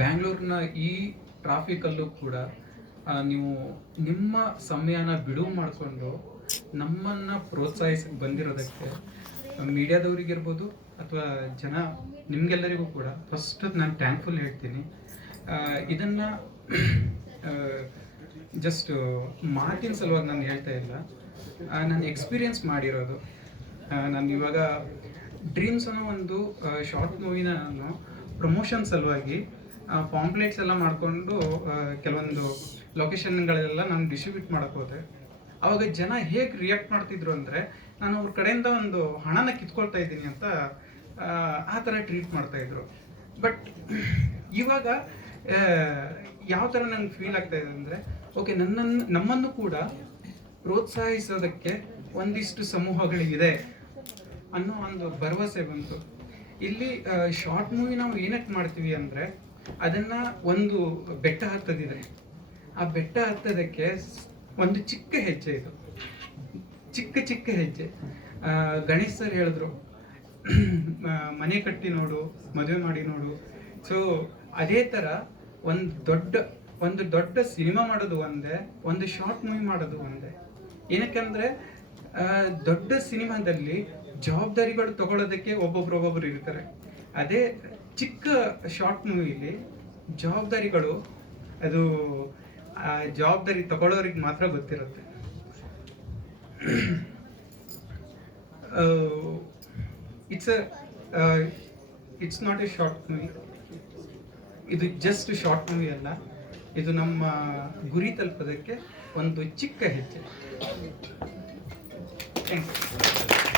ಬ್ಯಾಂಗ್ಳೂರಿನ ಈ ಟ್ರಾಫಿಕಲ್ಲೂ ಕೂಡ ನೀವು ನಿಮ್ಮ ಸಮಯನ ಬಿಡುವು ಮಾಡಿಕೊಂಡು ನಮ್ಮನ್ನು ಪ್ರೋತ್ಸಾಹಿಸಿ ಬಂದಿರೋದಕ್ಕೆ ಮೀಡಿಯಾದವ್ರಿಗಿರ್ಬೋದು ಅಥವಾ ಜನ ನಿಮಗೆಲ್ಲರಿಗೂ ಕೂಡ ಫಸ್ಟ್ ನಾನು ಥ್ಯಾಂಕ್ಫುಲ್ ಹೇಳ್ತೀನಿ. ಇದನ್ನು ಜಸ್ಟ್ ಮಾತಿನ ಸಲುವಾಗಿ ನಾನು ಹೇಳ್ತಾ ಇಲ್ಲ, ನಾನು ಎಕ್ಸ್ಪೀರಿಯನ್ಸ್ ಮಾಡಿರೋದು. ನಾನು ಇವಾಗ ಡ್ರೀಮ್ಸ್ ಅನ್ನೋ ಒಂದು ಶಾರ್ಟ್ ಮೂವಿನ ನಾನು ಪ್ರಮೋಷನ್ ಸಲುವಾಗಿ ಪಾಂಪ್ಲೆಟ್ಸ್ ಎಲ್ಲ ಮಾಡಿಕೊಂಡು ಕೆಲವೊಂದು ಲೊಕೇಶನ್ಗಳೆಲ್ಲ ನಾನು ಡಿಸ್ಟ್ರಿಬ್ಯೂಟ್ ಮಾಡೋಕ್ಕೆ ಹೋದೆ. ಆವಾಗ ಜನ ಹೇಗೆ ರಿಯಾಕ್ಟ್ ಮಾಡ್ತಿದ್ರು ಅಂದರೆ, ನಾನು ಅವ್ರ ಕಡೆಯಿಂದ ಒಂದು ಹಣನ ಕಿತ್ಕೊಳ್ತಾ ಇದ್ದೀನಿ ಅಂತ ಆ ಥರ ಟ್ರೀಟ್ ಮಾಡ್ತಾಯಿದ್ರು. ಬಟ್ ಇವಾಗ ಯಾವ ಥರ ನಂಗೆ ಫೀಲ್ ಆಗ್ತಾ ಇದೆ ಅಂದರೆ, ಓಕೆ, ನಮ್ಮನ್ನು ಕೂಡ ಪ್ರೋತ್ಸಾಹಿಸೋದಕ್ಕೆ ಒಂದಿಷ್ಟು ಸಮೂಹಗಳಿದೆ ಅನ್ನೋ ಒಂದು ಭರವಸೆ ಬಂತು. ಇಲ್ಲಿ ಶಾರ್ಟ್ ಮೂವಿ ನಾವು ಏನಕ್ಕೆ ಮಾಡ್ತೀವಿ ಅಂದರೆ, ಅದನ್ನು ಒಂದು ಬೆಟ್ಟ ಹತ್ತದಿದೆ, ಆ ಬೆಟ್ಟ ಹತ್ತೋದಕ್ಕೆ ಒಂದು ಚಿಕ್ಕ ಹೆಜ್ಜೆ, ಇದು ಚಿಕ್ಕ ಹೆಜ್ಜೆ. ಗಣೇಶ್ ಸರ್ ಹೇಳಿದ್ರು, ಮನೆ ಕಟ್ಟಿ ನೋಡು, ಮದುವೆ ಮಾಡಿ ನೋಡು. ಸೊ ಅದೇ ಥರ ಒಂದು ದೊಡ್ಡ ಸಿನಿಮಾ ಮಾಡೋದು ಒಂದೇ, ಒಂದು ಶಾರ್ಟ್ ಮೂವಿ ಮಾಡೋದು ಒಂದೇ. ಏನಕ್ಕೆಂದರೆ ದೊಡ್ಡ ಸಿನಿಮಾದಲ್ಲಿ ಜವಾಬ್ದಾರಿಗಳು ತಗೊಳ್ಳೋದಕ್ಕೆ ಒಬ್ಬೊಬ್ರು ಇರ್ತಾರೆ. ಅದೇ ಚಿಕ್ಕ ಶಾರ್ಟ್ ಮೂವಿಲಿ ಜವಾಬ್ದಾರಿಗಳು ಅದು ಜವಾಬ್ದಾರಿ ತಗೊಳ್ಳೋರಿಗೆ ಮಾತ್ರ ಗೊತ್ತಿರುತ್ತೆ. It's not a short movie, ಇದು ಜಸ್ಟ್ ಶಾರ್ಟ್ ಮೂವಿ ಅಲ್ಲ, ಇದು ನಮ್ಮ ಗುರಿ ತಲುಪೋದಕ್ಕೆ ಒಂದು ಚಿಕ್ಕ ಹೆಜ್ಜೆ. Thank you.